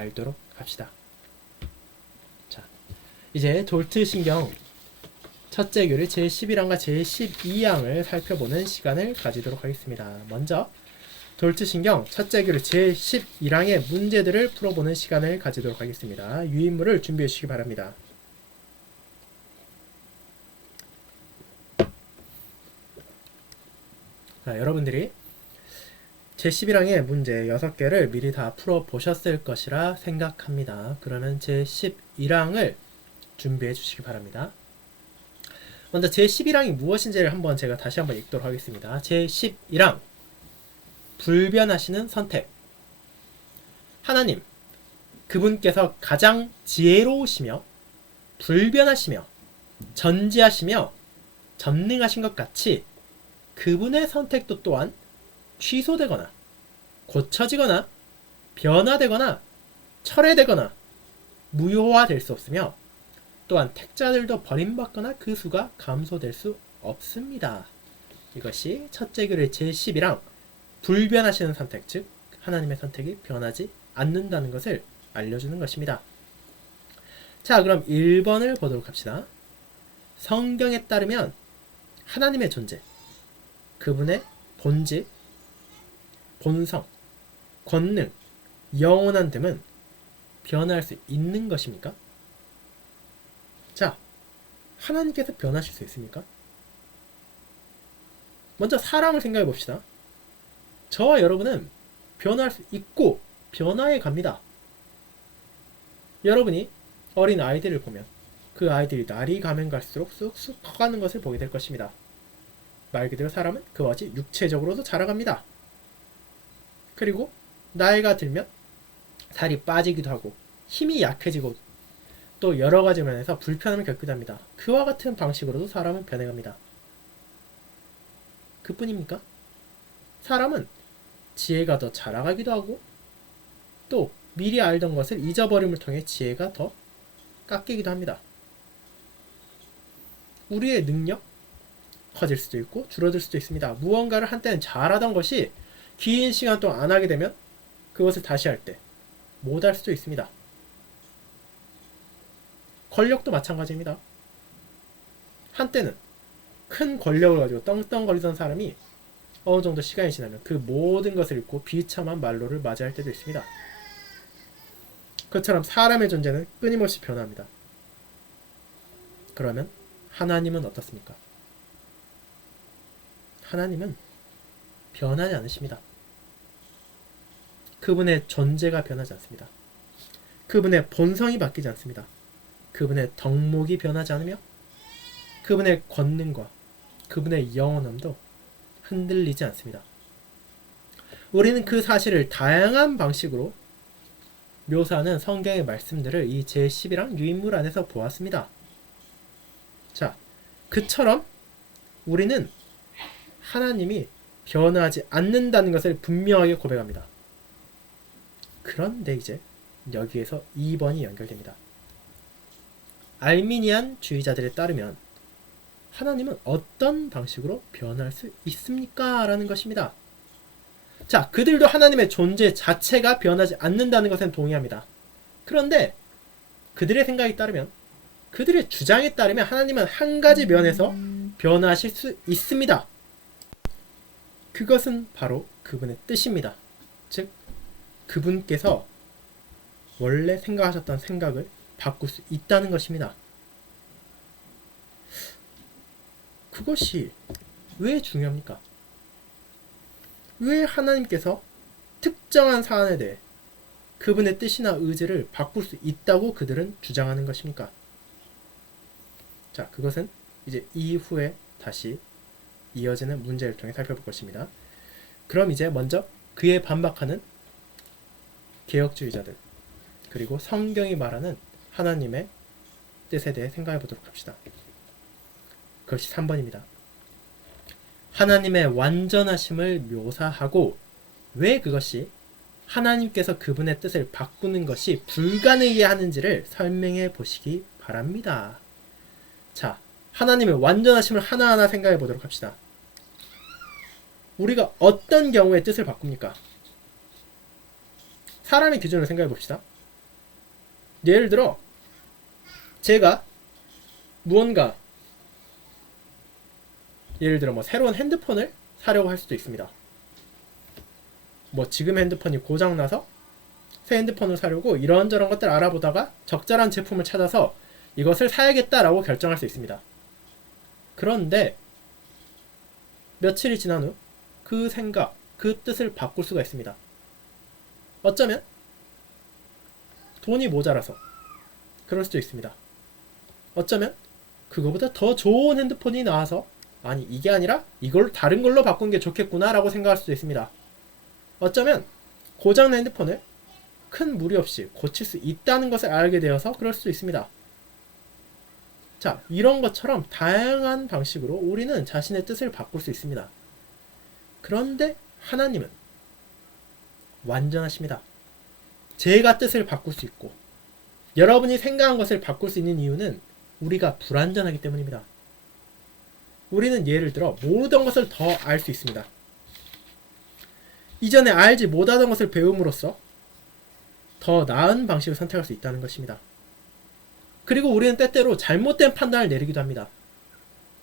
알도록 합시다. 자, 이제 돌트신경 첫째 교리 제11항과 제12항을 살펴보는 시간을 가지도록 하겠습니다. 먼저 돌트신경 첫째 교리 제11항의 문제들을 풀어보는 시간을 가지도록 하겠습니다. 유인물을 준비해 주시기 바랍니다. 자, 여러분들이 제11항의 문제 6개를 미리 다 풀어보셨을 것이라 생각합니다. 그러면 제11항을 준비해 주시기 바랍니다. 먼저 제11항이 무엇인지를 제가 다시 한번 읽도록 하겠습니다. 제11항 불변하시는 선택. 하나님, 그분께서 가장 지혜로우시며 불변하시며 전지하시며 전능하신 것 같이 그분의 선택도 또한 취소되거나 고쳐지거나 변화되거나 철회되거나 무효화될 수 없으며 또한 택자들도 버림받거나 그 수가 감소될 수 없습니다. 이것이 첫째 교리 제11항 불변하시는 선택, 즉 하나님의 선택이 변하지 않는다는 것을 알려주는 것입니다. 자, 그럼 1번을 보도록 합시다. 성경에 따르면 하나님의 존재, 그분의 본질, 본성, 권능, 영원한 됨은 변할 수 있는 것입니까? 자, 하나님께서 변하실 수 있습니까? 먼저 사람을 생각해 봅시다. 저와 여러분은 변할 수 있고 변화해 갑니다. 여러분이 어린 아이들을 보면 그 아이들이 날이 가면 갈수록 쑥쑥 커가는 것을 보게 될 것입니다. 말 그대로 사람은 그와 같이 육체적으로도 자라갑니다. 그리고 나이가 들면 살이 빠지기도 하고 힘이 약해지고 또 여러 가지 면에서 불편함을 겪기도 합니다. 그와 같은 방식으로도 사람은 변해갑니다. 그뿐입니까? 사람은 지혜가 더 자라가기도 하고 또 미리 알던 것을 잊어버림을 통해 지혜가 더 깎이기도 합니다. 우리의 능력 커질 수도 있고 줄어들 수도 있습니다. 무언가를 한때는 잘하던 것이 긴 시간 동안 안 하게 되면 그것을 다시 할 때 못할 수도 있습니다. 권력도 마찬가지입니다. 한때는 큰 권력을 가지고 떵떵거리던 사람이 어느 정도 시간이 지나면 그 모든 것을 잃고 비참한 말로를 맞이할 때도 있습니다. 그처럼 사람의 존재는 끊임없이 변합니다. 그러면 하나님은 어떻습니까? 하나님은 변하지 않으십니다. 그분의 존재가 변하지 않습니다. 그분의 본성이 바뀌지 않습니다. 그분의 덕목이 변하지 않으며 그분의 권능과 그분의 영원함도 흔들리지 않습니다. 우리는 그 사실을 다양한 방식으로 묘사하는 성경의 말씀들을 이 제11항 유인물 안에서 보았습니다. 자, 그처럼 우리는 하나님이 변하지 않는다는 것을 분명하게 고백합니다. 그런데 이제 여기에서 2번이 연결됩니다. 알미니안 주의자들에 따르면 하나님은 어떤 방식으로 변할 수 있습니까? 라는 것입니다. 자, 그들도 하나님의 존재 자체가 변하지 않는다는 것은 동의합니다. 그런데 그들의 생각에 따르면, 그들의 주장에 따르면 하나님은 한 가지 면에서 변하실 수 있습니다. 그것은 바로 그분의 뜻입니다. 즉, 그분께서 원래 생각하셨던 생각을 바꿀 수 있다는 것입니다. 그것이 왜 중요합니까? 왜 하나님께서 특정한 사안에 대해 그분의 뜻이나 의지를 바꿀 수 있다고 그들은 주장하는 것입니까? 자, 그것은 이제 이후에 다시 이어지는 문제를 통해 살펴볼 것입니다. 그럼 이제 먼저 그에 반박하는 개혁주의자들, 그리고 성경이 말하는 하나님의 뜻에 대해 생각해 보도록 합시다. 그것이 3번입니다. 하나님의 완전하심을 묘사하고 왜 그것이 하나님께서 그분의 뜻을 바꾸는 것이 불가능하게 하는지를 설명해 보시기 바랍니다. 자, 하나님의 완전하심을 하나하나 생각해 보도록 합시다. 우리가 어떤 경우에 뜻을 바꿉니까? 사람의 기준으로 생각해 봅시다. 예를 들어 제가 무언가 예를 들어 뭐 새로운 핸드폰을 사려고 할 수도 있습니다. 뭐 지금 핸드폰이 고장나서 새 핸드폰을 사려고 이런저런 것들 알아보다가 적절한 제품을 찾아서 이것을 사야겠다라고 결정할 수 있습니다. 그런데 며칠이 지난 후 그 생각, 그 뜻을 바꿀 수가 있습니다. 어쩌면 돈이 모자라서 그럴 수도 있습니다. 어쩌면 그거보다 더 좋은 핸드폰이 나와서 아니 이게 아니라 이걸 다른 걸로 바꾼 게 좋겠구나 라고 생각할 수도 있습니다. 어쩌면 고장난 핸드폰을 큰 무리 없이 고칠 수 있다는 것을 알게 되어서 그럴 수도 있습니다. 자, 이런 것처럼 다양한 방식으로 우리는 자신의 뜻을 바꿀 수 있습니다. 그런데 하나님은 완전하십니다. 제가 뜻을 바꿀 수 있고 여러분이 생각한 것을 바꿀 수 있는 이유는 우리가 불완전하기 때문입니다. 우리는 예를 들어 모르던 것을 더 알 수 있습니다. 이전에 알지 못하던 것을 배움으로써 더 나은 방식을 선택할 수 있다는 것입니다. 그리고 우리는 때때로 잘못된 판단을 내리기도 합니다.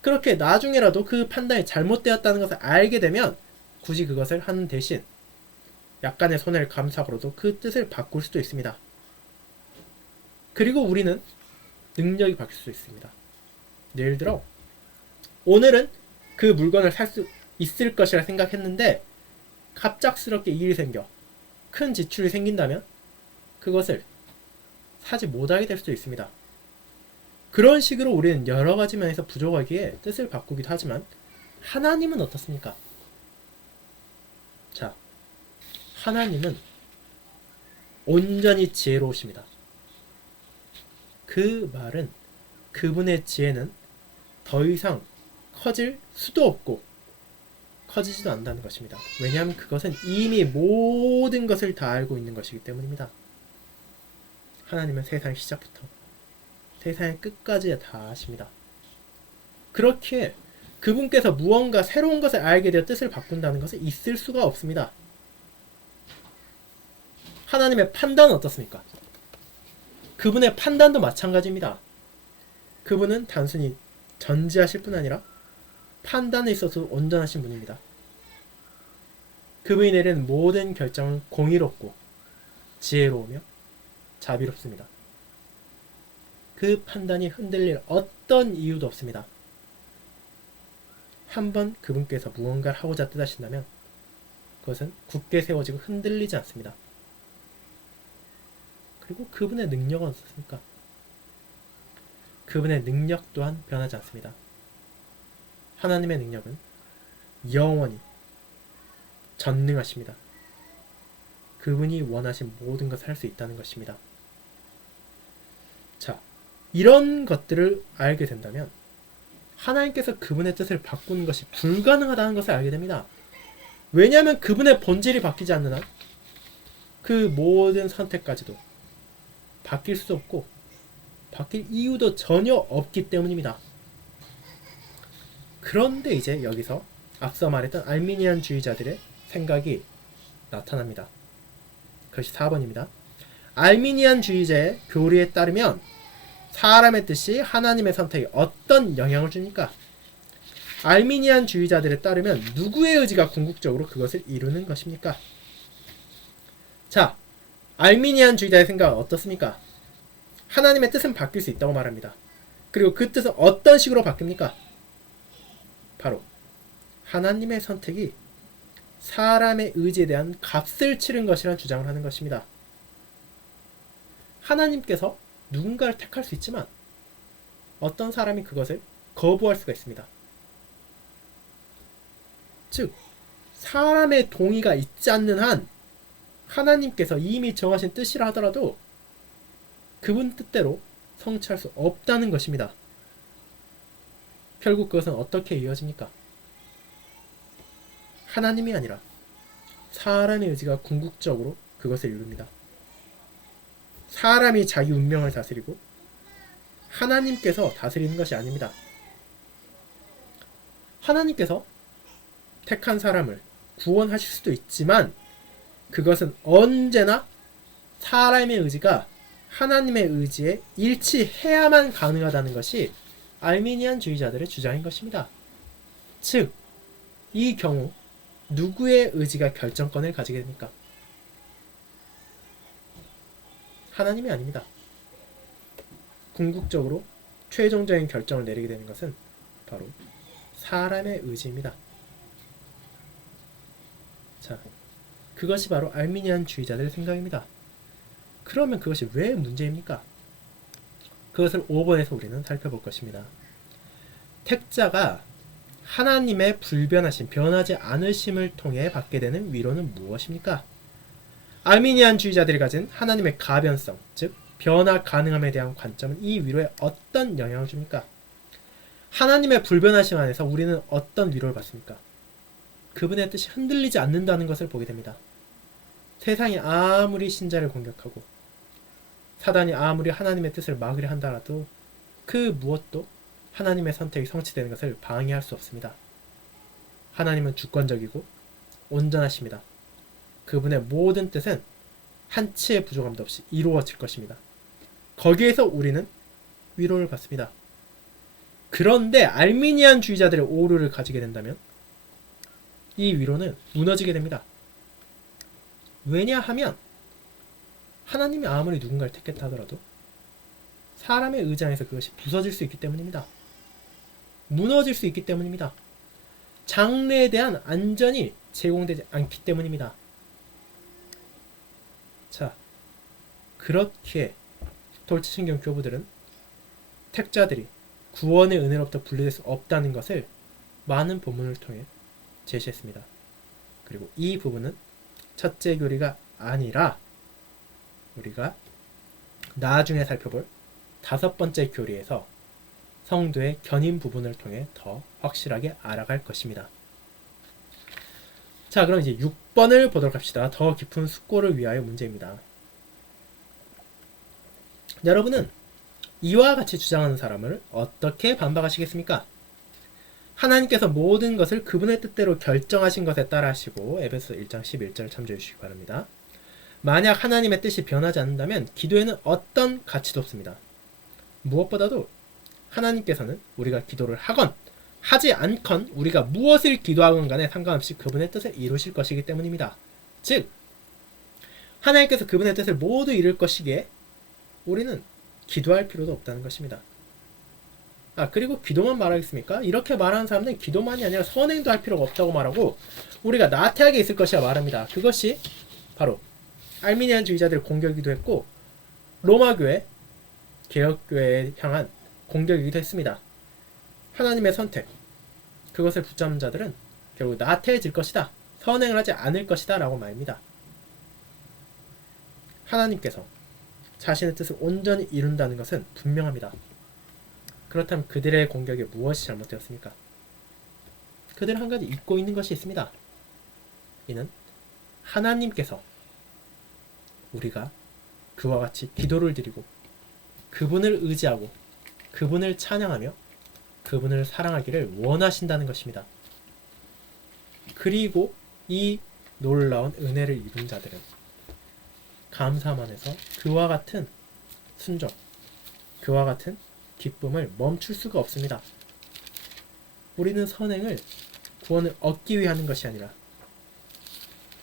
그렇게 나중에라도 그 판단이 잘못되었다는 것을 알게 되면 굳이 그것을 하는 대신 약간의 손해를 감수하고라도 그 뜻을 바꿀 수도 있습니다. 그리고 우리는 능력이 바뀔 수 있습니다. 예를 들어 오늘은 그 물건을 살 수 있을 것이라 생각했는데 갑작스럽게 일이 생겨 큰 지출이 생긴다면 그것을 사지 못하게 될 수도 있습니다. 그런 식으로 우리는 여러 가지 면에서 부족하기에 뜻을 바꾸기도 하지만 하나님은 어떻습니까? 자, 하나님은 온전히 지혜로우십니다. 그 말은 그분의 지혜는 더 이상 커질 수도 없고 커지지도 않는다는 것입니다. 왜냐하면 그것은 이미 모든 것을 다 알고 있는 것이기 때문입니다. 하나님은 세상의 시작부터 세상의 끝까지 다 아십니다. 그렇기에 그분께서 무언가 새로운 것을 알게 되어 뜻을 바꾼다는 것은 있을 수가 없습니다. 하나님의 판단은 어떻습니까? 그분의 판단도 마찬가지입니다. 그분은 단순히 전지하실 뿐 아니라 판단에 있어서 온전하신 분입니다. 그분이 내리는 모든 결정은 공의롭고 지혜로우며 자비롭습니다. 그 판단이 흔들릴 어떤 이유도 없습니다. 한번 그분께서 무언가를 하고자 뜻하신다면 그것은 굳게 세워지고 흔들리지 않습니다. 그리고 그분의 능력은 어떻습니까? 그분의 능력 또한 변하지 않습니다. 하나님의 능력은 영원히 전능하십니다. 그분이 원하신 모든 것을 할 수 있다는 것입니다. 자, 이런 것들을 알게 된다면 하나님께서 그분의 뜻을 바꾸는 것이 불가능하다는 것을 알게 됩니다. 왜냐하면 그분의 본질이 바뀌지 않는 한 그 모든 선택까지도 바뀔 수 없고 바뀔 이유도 전혀 없기 때문입니다. 그런데 이제 여기서 앞서 말했던 알미니안주의자들의 생각이 나타납니다. 그것이 4번입니다. 알미니안주의자의 교리에 따르면 사람의 뜻이 하나님의 선택에 어떤 영향을 줍니까? 알미니안주의자들에 따르면 누구의 의지가 궁극적으로 그것을 이루는 것입니까? 자, 알미니안주의자의 생각은 어떻습니까? 하나님의 뜻은 바뀔 수 있다고 말합니다. 그리고 그 뜻은 어떤 식으로 바뀝니까? 바로 하나님의 선택이 사람의 의지에 대한 값을 치른 것이라는 주장을 하는 것입니다. 하나님께서 누군가를 택할 수 있지만 어떤 사람이 그것을 거부할 수가 있습니다. 즉, 사람의 동의가 있지 않는 한 하나님께서 이미 정하신 뜻이라 하더라도 그분 뜻대로 성취할 수 없다는 것입니다. 결국 그것은 어떻게 이어집니까? 하나님이 아니라 사람의 의지가 궁극적으로 그것을 이룹니다. 사람이 자기 운명을 다스리고 하나님께서 다스리는 것이 아닙니다. 하나님께서 택한 사람을 구원하실 수도 있지만 그것은 언제나 사람의 의지가 하나님의 의지에 일치해야만 가능하다는 것이 알미니안주의자들의 주장인 것입니다. 즉, 이 경우 누구의 의지가 결정권을 가지게 됩니까? 하나님이 아닙니다. 궁극적으로 최종적인 결정을 내리게 되는 것은 바로 사람의 의지입니다. 자, 그것이 바로 알미니안주의자들의 생각입니다. 그러면 그것이 왜 문제입니까? 그것을 5번에서 우리는 살펴볼 것입니다. 택자가 하나님의 불변하심, 변하지 않으심을 통해 받게 되는 위로는 무엇입니까? 알미니안주의자들이 가진 하나님의 가변성, 즉 변화 가능함에 대한 관점은 이 위로에 어떤 영향을 줍니까? 하나님의 불변하심 안에서 우리는 어떤 위로를 받습니까? 그분의 뜻이 흔들리지 않는다는 것을 보게 됩니다. 세상이 아무리 신자를 공격하고 사단이 아무리 하나님의 뜻을 막으려 한다라도 그 무엇도 하나님의 선택이 성취되는 것을 방해할 수 없습니다. 하나님은 주권적이고 온전하십니다. 그분의 모든 뜻은 한치의 부족함도 없이 이루어질 것입니다. 거기에서 우리는 위로를 받습니다. 그런데 알미니안주의자들의 오류를 가지게 된다면 이 위로는 무너지게 됩니다. 왜냐하면 하나님이 아무리 누군가를 택했다 하더라도 사람의 의지 안에서 그것이 부서질 수 있기 때문입니다. 무너질 수 있기 때문입니다. 장래에 대한 안전이 제공되지 않기 때문입니다. 자, 그렇게 돌체신경 교부들은 택자들이 구원의 은혜로부터 분리될 수 없다는 것을 많은 본문을 통해 제시했습니다. 그리고 이 부분은 첫째 교리가 아니라 우리가 나중에 살펴볼 5번째 교리에서 성도의 견인 부분을 통해 더 확실하게 알아갈 것입니다. 자, 그럼 이제 6번을 보도록 합시다. 더 깊은 숙고를 위하여 문제입니다. 여러분은 이와 같이 주장하는 사람을 어떻게 반박하시겠습니까? 하나님께서 모든 것을 그분의 뜻대로 결정하신 것에 따라 하시고 에베소 1장 11절을 참조해 주시기 바랍니다. 만약 하나님의 뜻이 변하지 않는다면 기도에는 어떤 가치도 없습니다. 무엇보다도 하나님께서는 우리가 기도를 하건 하지 않건 우리가 무엇을 기도하건 간에 상관없이 그분의 뜻을 이루실 것이기 때문입니다. 즉 하나님께서 그분의 뜻을 모두 이룰 것이기에 우리는 기도할 필요도 없다는 것입니다. 그리고 기도만 말하겠습니까? 이렇게 말하는 사람들은 기도만이 아니라 선행도 할 필요가 없다고 말하고 우리가 나태하게 있을 것이라 말합니다. 그것이 바로 알미니안주의자들의 공격이기도 했고 로마교회, 개혁교회에 향한 공격이기도 했습니다. 하나님의 선택, 그것을 붙잡는 자들은 결국 나태해질 것이다, 선행을 하지 않을 것이다 라고 말입니다. 하나님께서 자신의 뜻을 온전히 이룬다는 것은 분명합니다. 그렇다면 그들의 공격에 무엇이 잘못되었습니까? 그들은 한 가지 잊고 있는 것이 있습니다. 이는 하나님께서 우리가 그와 같이 기도를 드리고 그분을 의지하고 그분을 찬양하며 그분을 사랑하기를 원하신다는 것입니다. 그리고 이 놀라운 은혜를 입은 자들은 감사함 안에서 그와 같은 순종, 그와 같은 기쁨을 멈출 수가 없습니다. 우리는 선행을 구원을 얻기 위해 하는 것이 아니라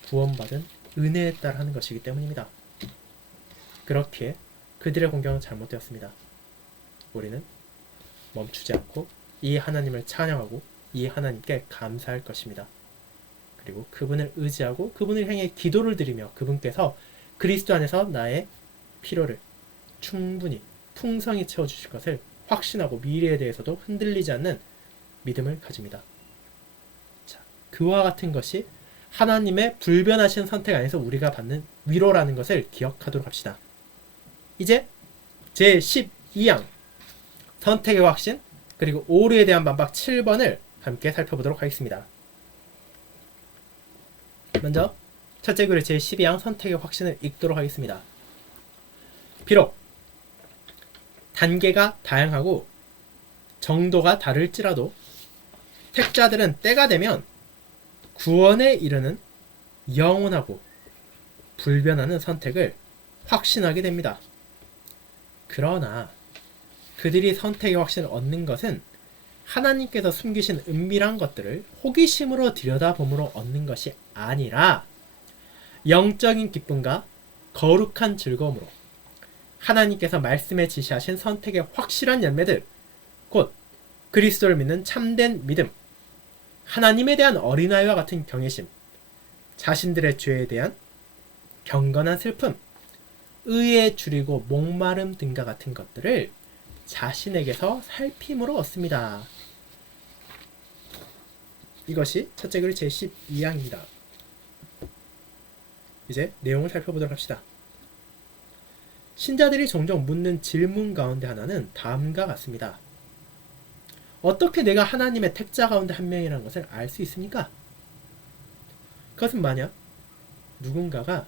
구원받은 은혜에 따라 하는 것이기 때문입니다. 그렇게 그들의 공격은 잘못되었습니다. 우리는 멈추지 않고 이 하나님을 찬양하고 이 하나님께 감사할 것입니다. 그리고 그분을 의지하고 그분을 향해 기도를 드리며 그분께서 그리스도 안에서 나의 필요를 충분히 풍성히 채워주실 것을 확신하고 미래에 대해서도 흔들리지 않는 믿음을 가집니다. 자, 그와 같은 것이 하나님의 불변하신 선택 안에서 우리가 받는 위로라는 것을 기억하도록 합시다. 이제 제12양 선택의 확신 그리고 오류에 대한 반박 7번을 함께 살펴보도록 하겠습니다. 먼저 첫째 교리 제12양 선택의 확신을 읽도록 하겠습니다. 비록 단계가 다양하고 정도가 다를지라도 택자들은 때가 되면 구원에 이르는 영원하고 불변하는 선택을 확신하게 됩니다. 그러나 그들이 선택의 확신을 얻는 것은 하나님께서 숨기신 은밀한 것들을 호기심으로 들여다봄으로 얻는 것이 아니라 영적인 기쁨과 거룩한 즐거움으로 하나님께서 말씀에 지시하신 선택의 확실한 열매들, 곧 그리스도를 믿는 참된 믿음, 하나님에 대한 어린아이와 같은 경외심, 자신들의 죄에 대한 경건한 슬픔, 의에 줄이고 목마름 등과 같은 것들을 자신에게서 살핌으로 얻습니다. 이것이 첫째 글 제12항입니다. 이제 내용을 살펴보도록 합시다. 신자들이 종종 묻는 질문 가운데 하나는 다음과 같습니다. 어떻게 내가 하나님의 택자 가운데 한 명이라는 것을 알 수 있습니까? 그것은 만약 누군가가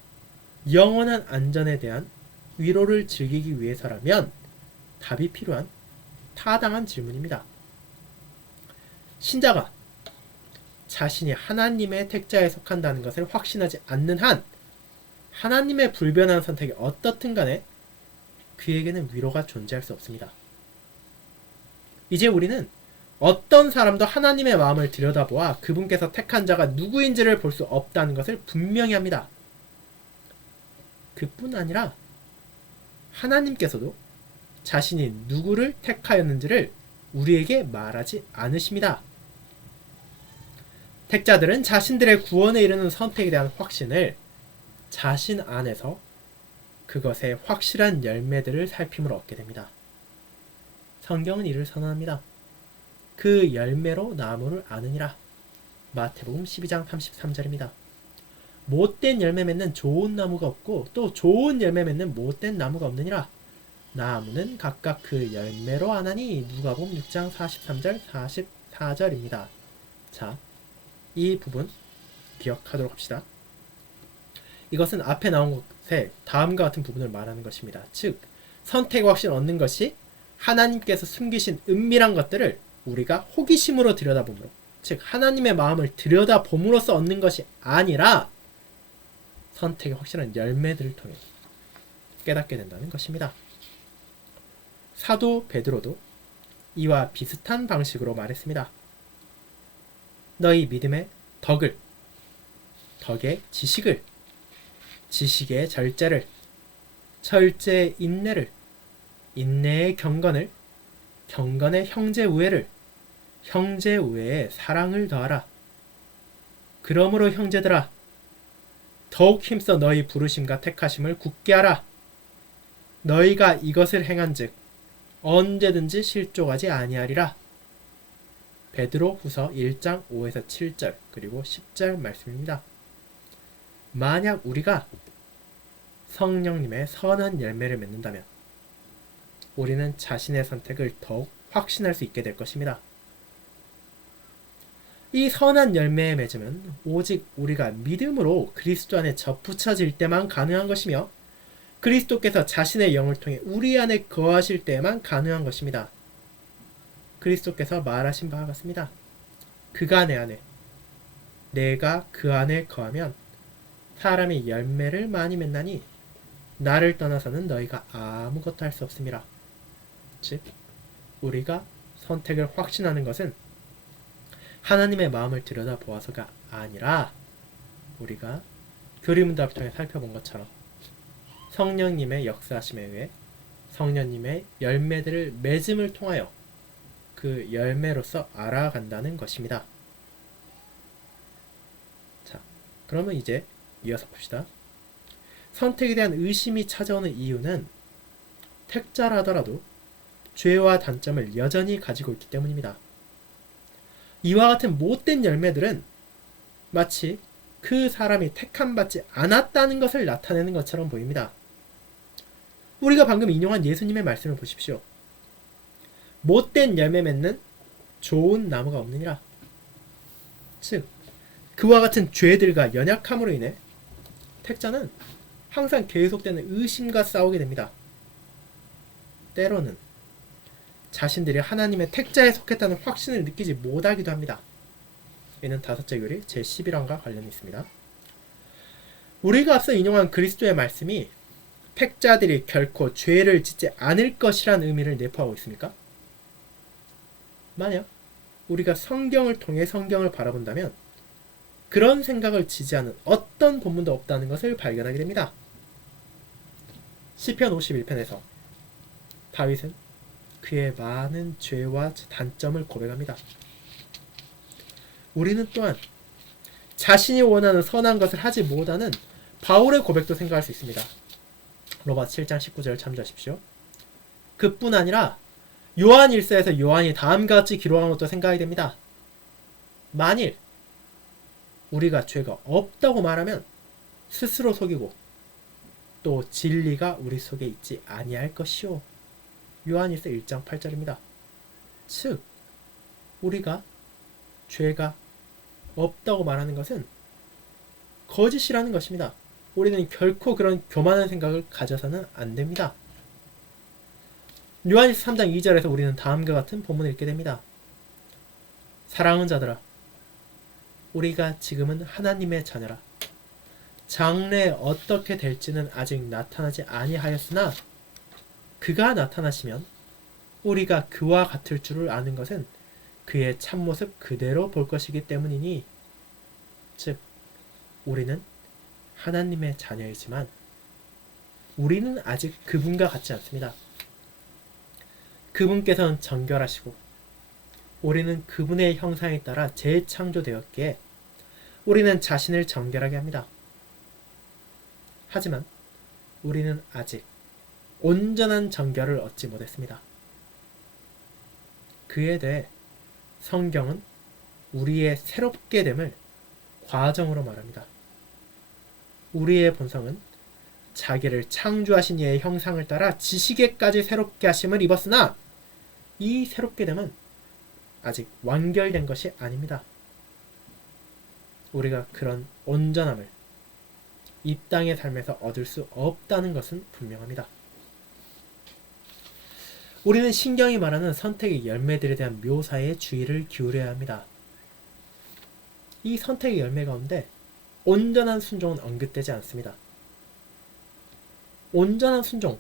영원한 안전에 대한 위로를 즐기기 위해서라면 답이 필요한 타당한 질문입니다. 신자가 자신이 하나님의 택자에 속한다는 것을 확신하지 않는 한 하나님의 불변한 선택이 어떻든 간에 그에게는 위로가 존재할 수 없습니다. 이제 우리는 어떤 사람도 하나님의 마음을 들여다보아 그분께서 택한 자가 누구인지를 볼 수 없다는 것을 분명히 합니다. 그뿐 아니라 하나님께서도 자신이 누구를 택하였는지를 우리에게 말하지 않으십니다. 택자들은 자신들의 구원에 이르는 선택에 대한 확신을 자신 안에서 그것의 확실한 열매들을 살핌으로 얻게 됩니다. 성경은 이를 선언합니다. 그 열매로 나무를 아느니라. 마태복음 12장 33절입니다. 못된 열매 맺는 좋은 나무가 없고 또 좋은 열매 맺는 못된 나무가 없느니라. 나무는 각각 그 열매로 아나니. 누가복음 6장 43절 44절입니다. 자, 이 부분 기억하도록 합시다. 이것은 앞에 나온 것에 다음과 같은 부분을 말하는 것입니다. 즉, 선택의 확신을 얻는 것이 하나님께서 숨기신 은밀한 것들을 우리가 호기심으로 들여다봄으로, 즉 하나님의 마음을 들여다봄으로써 얻는 것이 아니라 선택의 확실한 열매들을 통해 깨닫게 된다는 것입니다. 사도 베드로도 이와 비슷한 방식으로 말했습니다. 너희 믿음의 덕을, 덕의 지식을, 지식의 절제를, 절제의 인내를, 인내의 경건을, 경건의 형제 우애를, 형제 우애에 사랑을 더하라. 그러므로 형제들아, 더욱 힘써 너희 부르심과 택하심을 굳게 하라. 너희가 이것을 행한즉 언제든지 실족하지 아니하리라. 베드로 후서 1장 5에서 7절 그리고 10절 말씀입니다. 만약 우리가 성령님의 선한 열매를 맺는다면 우리는 자신의 선택을 더욱 확신할 수 있게 될 것입니다. 이 선한 열매의 맺음은 오직 우리가 믿음으로 그리스도 안에 접붙여질 때만 가능한 것이며 그리스도께서 자신의 영을 통해 우리 안에 거하실 때만 가능한 것입니다. 그리스도께서 말하신 바와 같습니다. 그가 내 안에, 내가 그 안에 거하면 사람이 열매를 많이 맺나니 나를 떠나서는 너희가 아무것도 할 수 없습니다. 즉, 우리가 선택을 확신하는 것은 하나님의 마음을 들여다보아서가 아니라 우리가 교리문답을 통해 살펴본 것처럼 성령님의 역사하심에 의해 성령님의 열매들을 맺음을 통하여 그 열매로서 알아간다는 것입니다. 자, 그러면 이제 이어서 봅시다. 선택에 대한 의심이 찾아오는 이유는 택자라 하더라도 죄와 단점을 여전히 가지고 있기 때문입니다. 이와 같은 못된 열매들은 마치 그 사람이 택함받지 않았다는 것을 나타내는 것처럼 보입니다. 우리가 방금 인용한 예수님의 말씀을 보십시오. 못된 열매 맺는 좋은 나무가 없느니라. 즉, 그와 같은 죄들과 연약함으로 인해 택자는 항상 계속되는 의심과 싸우게 됩니다. 때로는 자신들이 하나님의 택자에 속했다는 확신을 느끼지 못하기도 합니다. 이는 다섯째 교리 제11항과 관련이 있습니다. 우리가 앞서 인용한 그리스도의 말씀이 택자들이 결코 죄를 짓지 않을 것이라는 의미를 내포하고 있습니까? 만약 우리가 성경을 통해 성경을 바라본다면 그런 생각을 지지하는 어떤 본문도 없다는 것을 발견하게 됩니다. 시편 51편에서 다윗은 그의 많은 죄와 단점을 고백합니다. 우리는 또한 자신이 원하는 선한 것을 하지 못하는 바울의 고백도 생각할 수 있습니다. 로마 7장 19절을 참조하십시오. 그뿐 아니라 요한 1서에서 요한이 다음과 같이 기록한 것도 생각이 됩니다. 만일 우리가 죄가 없다고 말하면 스스로 속이고 또 진리가 우리 속에 있지 아니할 것이요. 요한일서 1장 8절입니다. 즉 우리가 죄가 없다고 말하는 것은 거짓이라는 것입니다. 우리는 결코 그런 교만한 생각을 가져서는 안 됩니다. 요한일서 3장 2절에서 우리는 다음과 같은 본문을 읽게 됩니다. 사랑하는 자들아, 우리가 지금은 하나님의 자녀라. 장래에 어떻게 될지는 아직 나타나지 아니하였으나 그가 나타나시면 우리가 그와 같을 줄을 아는 것은 그의 참모습 그대로 볼 것이기 때문이니, 즉 우리는 하나님의 자녀이지만 우리는 아직 그분과 같지 않습니다. 그분께서는 정결하시고 우리는 그분의 형상에 따라 재창조되었기에 우리는 자신을 정결하게 합니다. 하지만 우리는 아직 온전한 정결을 얻지 못했습니다. 그에 대해 성경은 우리의 새롭게 됨을 과정으로 말합니다. 우리의 본성은 자기를 창조하신 이의 형상을 따라 지식에까지 새롭게 하심을 입었으나 이 새롭게 됨은 아직 완결된 것이 아닙니다. 우리가 그런 온전함을 이 땅의 삶에서 얻을 수 없다는 것은 분명합니다. 우리는 신경이 말하는 선택의 열매들에 대한 묘사에 주의를 기울여야 합니다. 이 선택의 열매 가운데 온전한 순종은 언급되지 않습니다. 온전한 순종,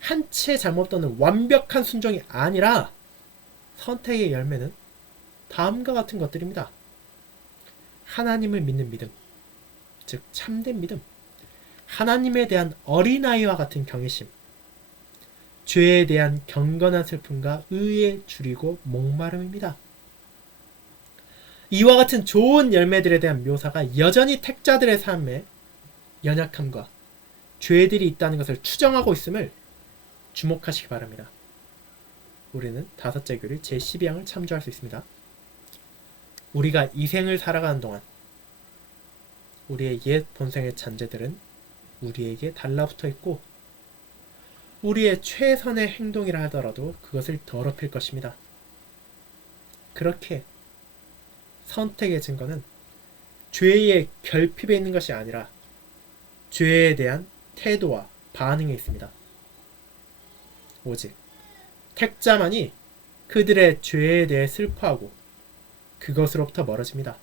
한 채 잘못 없는 완벽한 순종이 아니라 선택의 열매는 다음과 같은 것들입니다. 하나님을 믿는 믿음, 즉 참된 믿음, 하나님에 대한 어린아이와 같은 경외심, 죄에 대한 경건한 슬픔과 의에 줄이고 목마름입니다. 이와 같은 좋은 열매들에 대한 묘사가 여전히 택자들의 삶에 연약함과 죄들이 있다는 것을 추정하고 있음을 주목하시기 바랍니다. 우리는 다섯째 교리 제12항을 참조할 수 있습니다. 우리가 이 생을 살아가는 동안 우리의 옛 본성의 잔재들은 우리에게 달라붙어 있고 우리의 최선의 행동이라 하더라도 그것을 더럽힐 것입니다. 그렇게 선택의 증거는 죄의 결핍에 있는 것이 아니라 죄에 대한 태도와 반응에 있습니다. 오직 택자만이 그들의 죄에 대해 슬퍼하고 그것으로부터 멀어집니다.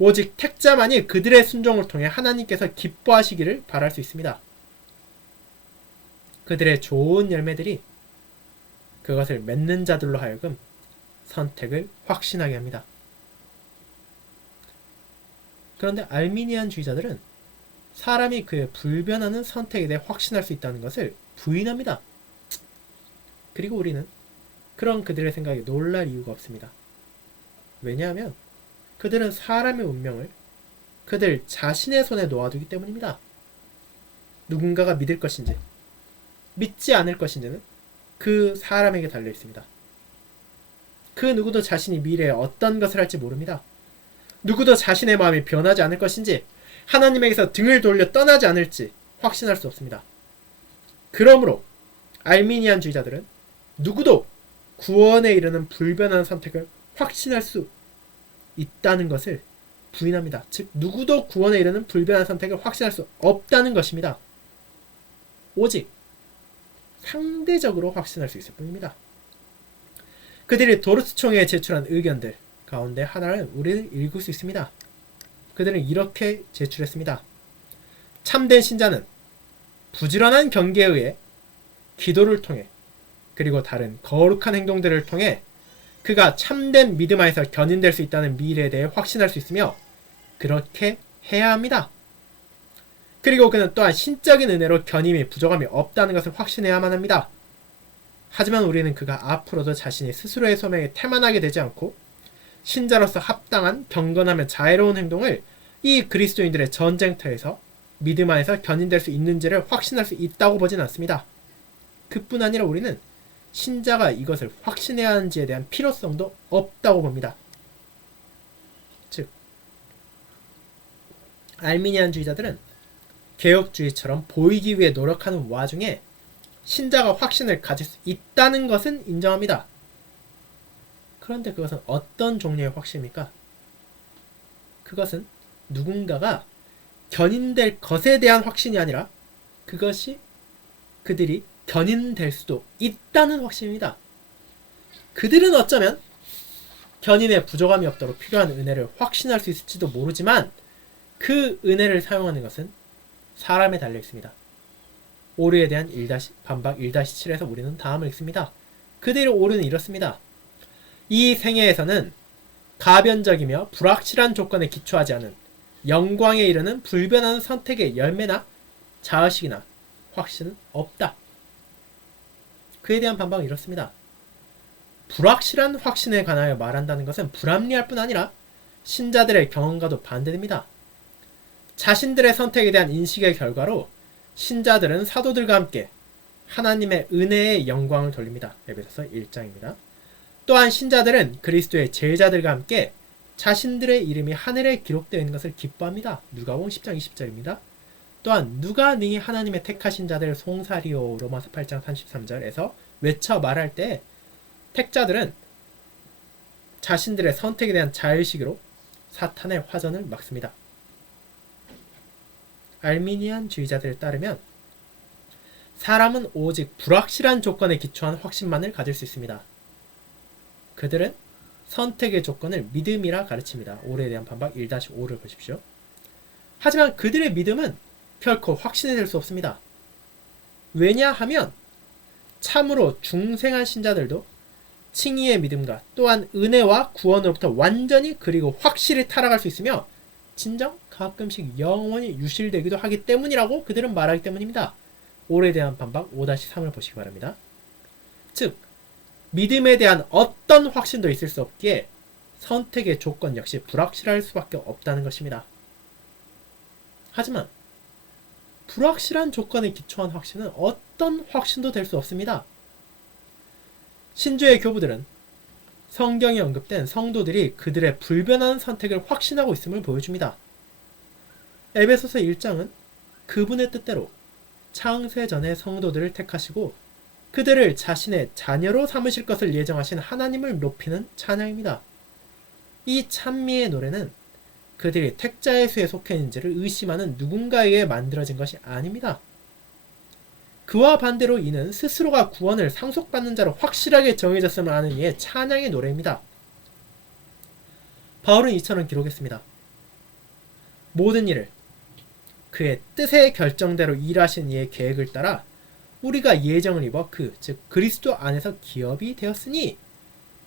오직 택자만이 그들의 순종을 통해 하나님께서 기뻐하시기를 바랄 수 있습니다. 그들의 좋은 열매들이 그것을 맺는 자들로 하여금 선택을 확신하게 합니다. 그런데 알미니안주의자들은 사람이 그의 불변하는 선택에 대해 확신할 수 있다는 것을 부인합니다. 그리고 우리는 그런 그들의 생각에 놀랄 이유가 없습니다. 왜냐하면 그들은 사람의 운명을 그들 자신의 손에 놓아두기 때문입니다. 누군가가 믿을 것인지 믿지 않을 것인지는 그 사람에게 달려 있습니다. 그 누구도 자신이 미래에 어떤 것을 할지 모릅니다. 누구도 자신의 마음이 변하지 않을 것인지 하나님에게서 등을 돌려 떠나지 않을지 확신할 수 없습니다. 그러므로 알미니안주의자들은 누구도 구원에 이르는 불변한 선택을 확신할 수 있다는 것을 부인합니다. 즉 누구도 구원에 이르는 불변한 선택을 확신할 수 없다는 것입니다. 오직 상대적으로 확신할 수 있을 뿐입니다. 그들이 도르스총회에 제출한 의견들 가운데 하나를 우리는 읽을 수 있습니다. 그들은 이렇게 제출했습니다. 참된 신자는 부지런한 경계에 의해 기도를 통해 그리고 다른 거룩한 행동들을 통해 그가 참된 믿음 안에서 견인될 수 있다는 미래에 대해 확신할 수 있으며 그렇게 해야 합니다. 그리고 그는 또한 신적인 은혜로 견임이 부족함이 없다는 것을 확신해야만 합니다. 하지만 우리는 그가 앞으로도 자신이 스스로의 소명에 태만하게 되지 않고 신자로서 합당한 경건하며 자애로운 행동을 이 그리스도인들의 전쟁터에서 믿음 안에서 견인될 수 있는지를 확신할 수 있다고 보진 않습니다. 그뿐 아니라 우리는 신자가 이것을 확신해야 하는지에 대한 필요성도 없다고 봅니다. 즉, 알미니안주의자들은 개혁주의처럼 보이기 위해 노력하는 와중에 신자가 확신을 가질 수 있다는 것은 인정합니다. 그런데 그것은 어떤 종류의 확신입니까? 그것은 누군가가 견인될 것에 대한 확신이 아니라 그것이 그들이 견인될 수도 있다는 확신입니다. 그들은 어쩌면 견인에 부족함이 없도록 필요한 은혜를 확신할 수 있을지도 모르지만 그 은혜를 사용하는 것은 사람에 달려 있습니다. 오류에 대한 반박 1-7에서 우리는 다음을 읽습니다. 그들의 오류는 이렇습니다. 이 생애에서는 가변적이며 불확실한 조건에 기초하지 않은 영광에 이르는 불변하는 선택의 열매나 자의식이나 확신은 없다. 그에 대한 반박은 이렇습니다. 불확실한 확신에 관하여 말한다는 것은 불합리할 뿐 아니라 신자들의 경험과도 반대됩니다. 자신들의 선택에 대한 인식의 결과로 신자들은 사도들과 함께 하나님의 은혜의 영광을 돌립니다. 에베소서 1장입니다. 또한 신자들은 그리스도의 제자들과 함께 자신들의 이름이 하늘에 기록되어 있는 것을 기뻐합니다. 누가복음 10장 20절입니다. 또한 누가 능히 하나님의 택하신 자들을 송사리오 로마서 8장 33절에서 외쳐 말할 때 택자들은 자신들의 선택에 대한 자의식으로 사탄의 화전을 막습니다. 알미니안 주의자들에 따르면 사람은 오직 불확실한 조건에 기초한 확신만을 가질 수 있습니다. 그들은 선택의 조건을 믿음이라 가르칩니다. 오류에 대한 반박 1-5를 보십시오. 하지만 그들의 믿음은 결코 확신이 될 수 없습니다. 왜냐하면 참으로 중생한 신자들도 칭의의 믿음과 또한 은혜와 구원으로부터 완전히 그리고 확실히 타락할 수 있으며 진정 가끔씩 영원히 유실되기도 하기 때문이라고 그들은 말하기 때문입니다. 오류에 대한 반박 5-3을 보시기 바랍니다. 즉, 믿음에 대한 어떤 확신도 있을 수 없기에 선택의 조건 역시 불확실할 수밖에 없다는 것입니다. 하지만 불확실한 조건에 기초한 확신은 어떤 확신도 될 수 없습니다. 신주의 교부들은 성경에 언급된 성도들이 그들의 불변한 선택을 확신하고 있음을 보여줍니다. 에베소서 1장은 그분의 뜻대로 창세 전에 성도들을 택하시고 그들을 자신의 자녀로 삼으실 것을 예정하신 하나님을 높이는 찬양입니다. 이 찬미의 노래는 그들이 택자의 수에 속해 있는지를 의심하는 누군가에 의해 만들어진 것이 아닙니다. 그와 반대로 이는 스스로가 구원을 상속받는 자로 확실하게 정해졌음을 아는 이의 찬양의 노래입니다. 바울은 이처럼 기록했습니다. 모든 일을 그의 뜻의 결정대로 일하신 이의 계획을 따라 우리가 예정을 입어 즉 그리스도 안에서 기업이 되었으니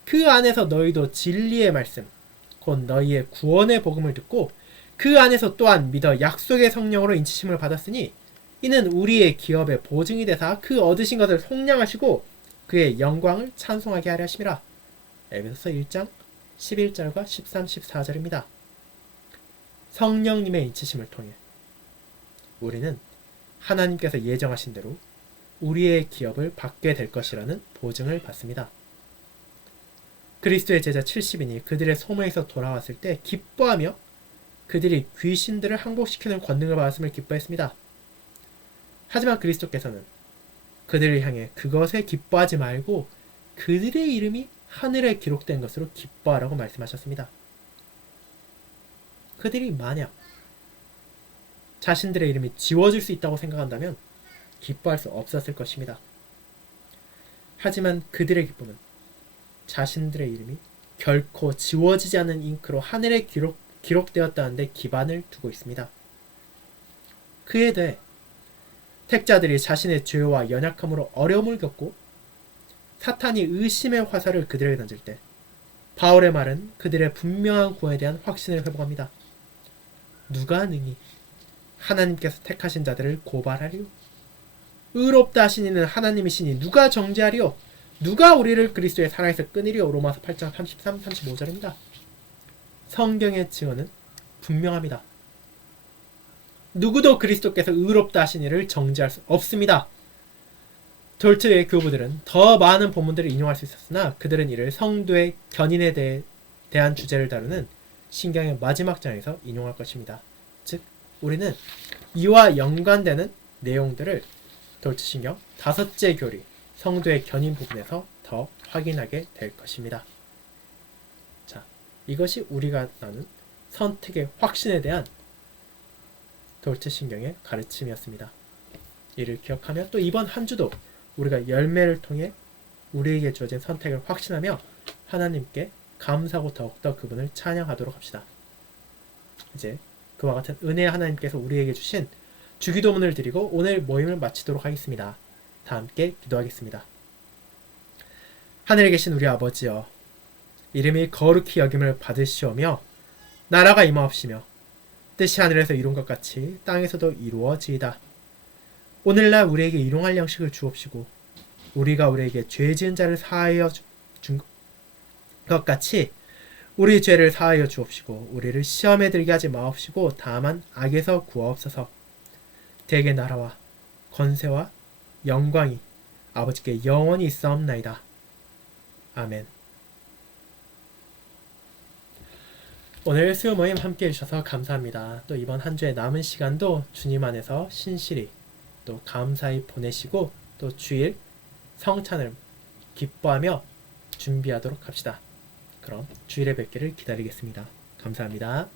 그 안에서 너희도 진리의 말씀 곧 너희의 구원의 복음을 듣고 그 안에서 또한 믿어 약속의 성령으로 인치심을 받았으니 이는 우리의 기업의 보증이 되사 그 얻으신 것을 속량하시고 그의 영광을 찬송하게 하려 하심이라. 에베소서 1장 11절과 13, 14절입니다. 성령님의 인치심을 통해 우리는 하나님께서 예정하신 대로 우리의 기업을 받게 될 것이라는 보증을 받습니다. 그리스도의 제자 70인이 그들의 소명에서 돌아왔을 때 기뻐하며 그들이 귀신들을 항복시키는 권능을 받았음을 기뻐했습니다. 하지만 그리스도께서는 그들을 향해 그것에 기뻐하지 말고 그들의 이름이 하늘에 기록된 것으로 기뻐하라고 말씀하셨습니다. 그들이 만약 자신들의 이름이 지워질 수 있다고 생각한다면 기뻐할 수 없었을 것입니다. 하지만 그들의 기쁨은 자신들의 이름이 결코 지워지지 않는 잉크로 하늘에 기록되었다는 데 기반을 두고 있습니다. 그에 대해 택자들이 자신의 죄와 연약함으로 어려움을 겪고 사탄이 의심의 화살을 그들에게 던질 때 바울의 말은 그들의 분명한 구원에 대한 확신을 회복합니다. 누가 능히 하나님께서 택하신 자들을 고발하리요? 의롭다 하신 이는 하나님이시니 누가 정죄하리요? 누가 우리를 그리스도의 사랑에서 끊으리요? 로마서 8장 33, 35절입니다. 성경의 증언은 분명합니다. 누구도 그리스도께서 의롭다 하신 이를 정죄할 수 없습니다. 돌트의 교부들은 더 많은 본문들을 인용할 수 있었으나 그들은 이를 성도의 견인에 대한 주제를 다루는 신경의 마지막 장에서 인용할 것입니다. 즉 우리는 이와 연관되는 내용들을 돌트 신경 5째 교리 성도의 견인 부분에서 더 확인하게 될 것입니다. 자, 이것이 우리가 나눈 선택의 확신에 대한 돌트 신경의 가르침이었습니다. 이를 기억하며 또 이번 한 주도 우리가 열매를 통해 우리에게 주어진 선택을 확신하며 하나님께 감사하고 더욱더 그분을 찬양하도록 합시다. 이제 그와 같은 은혜의 하나님께서 우리에게 주신 주기도문을 드리고 오늘 모임을 마치도록 하겠습니다. 다 함께 기도하겠습니다. 하늘에 계신 우리 아버지여, 이름이 거룩히 여김을 받으시오며 나라가 임하옵시며 뜻이 하늘에서 이룬 것 같이 땅에서도 이루어지이다. 오늘날 우리에게 일용할 양식을 주옵시고 우리가 우리에게 죄 지은 자를 사하여 준 것 같이 우리 죄를 사하여 주옵시고 우리를 시험에 들게 하지 마옵시고 다만 악에서 구하옵소서. 대개 나라와 권세와 영광이 아버지께 영원히 있사옵나이다. 아멘. 오늘 수요 모임 함께 해주셔서 감사합니다. 또 이번 한 주의 남은 시간도 주님 안에서 신실히 또 감사히 보내시고 또 주일 성찬을 기뻐하며 준비하도록 합시다. 그럼 주일에 뵙기를 기다리겠습니다. 감사합니다.